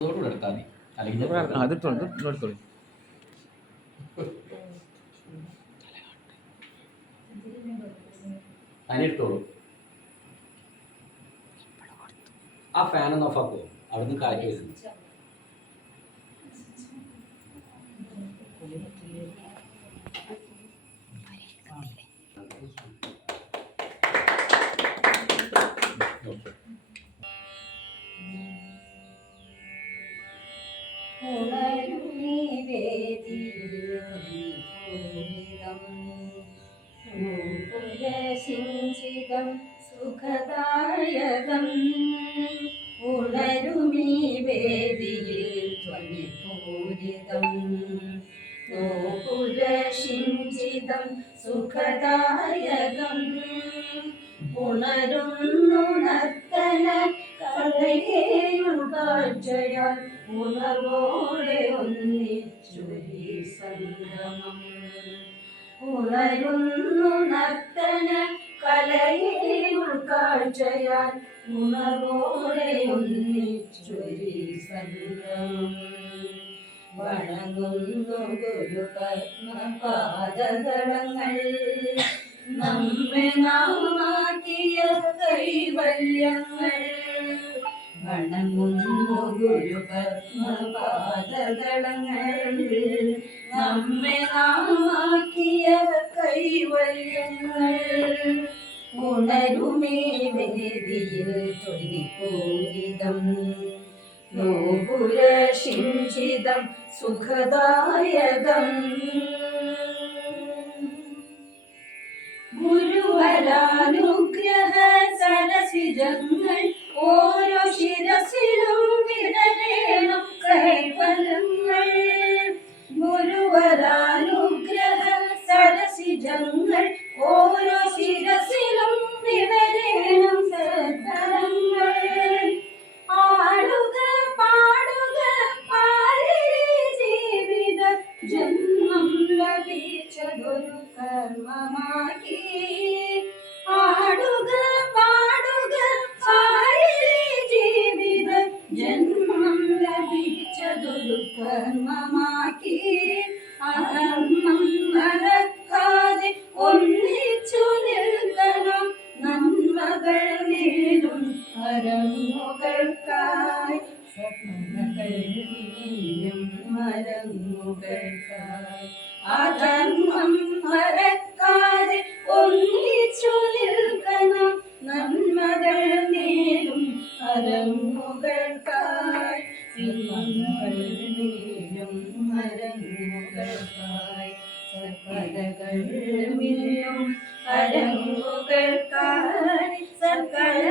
അതോടുകൂടെ എടുത്താൽ മതി. അല്ലെങ്കിൽ അതിട്ടോളൂ ഇത് എടുത്തോളൂ. അതിനെടുത്തോളൂ ആ ഫാൻ ഒന്ന് ഓഫ് ആക്കുമോ അവിടുന്ന് കാറ്റ് വരുന്നു. ഉണരുമീ വേദിയിലൂരിതം പുരസിഞ്ചിതം സുഖദായകം ഉണരുമീ വേദിയിൽ ധ്വനിപൂരിതം നോപുരശിഞ്ചിതം സുഖദായകം ഉണരുന്നു നർത്തന കലയേയുൾക്കാഴ്ചയാൽ ഉണർവോടെ ഒന്നിച്ചൊരു സംഗമം. ഉണരുന്നു നർത്തന കലയെ ഉൾക്കാഴ്ചയാൽ ഉണർവോടെ ഒന്നിച്ചൊരു സംഗമം. വണങ്ങുന്നു ഗുരു പത്മപാദതളങ്ങൾ നമ്മെ നാമാക്കിയ കൈവല്യങ്ങൾ വണങ്ങുന്നു ഗുരു പത്മപാദതളങ്ങൾ നമ്മെ നാമാക്കിയ കൈവല്യങ്ങൾ ഉണരുമേ വേദിയിൽ തൊഴിപ്പൂരിതം നോപുരശിഞ്ചിതം സുഖദായകം. ഗുരുവരാനുഗ്രഹ സരസിജങ്ങൾ ഓരോ ഗുരുവരാനുഗ്രഹ സരസിജങ്ങൾ ഓരോ ശിരസിലും വിടരേണം സത്തരങ്ങൾ ആടുക പാടുക ജീവിത ജന്മം ലഭിച്ചതൊരു കർമ്മമാക്കി. ആടുക പാടുക ജീവിത ജന്മം ലഭിച്ചതൊരു കർമ്മമാക്കി. മറക്കാതെ ഒന്നിച്ചു നിൽക്കണം. നന്മകൾ നേടും മരങ്ങുകൾക്കായി സ്വപ്നങ്ങൾ നീയും മരങ്ങുകൾക്കായി അധർമ്മം മറക്കാതെ ഒന്നിച്ചു നിൽക്കണം. നന്മകൾ നേടും മരങ്ങുകൾക്കായി സിംഹങ്ങൾ നീയും മരങ്ങുകൾക്കായി സർക്കഥകൾ മില്ലും അരങ്ങുകൾക്കായി സർക്കഥ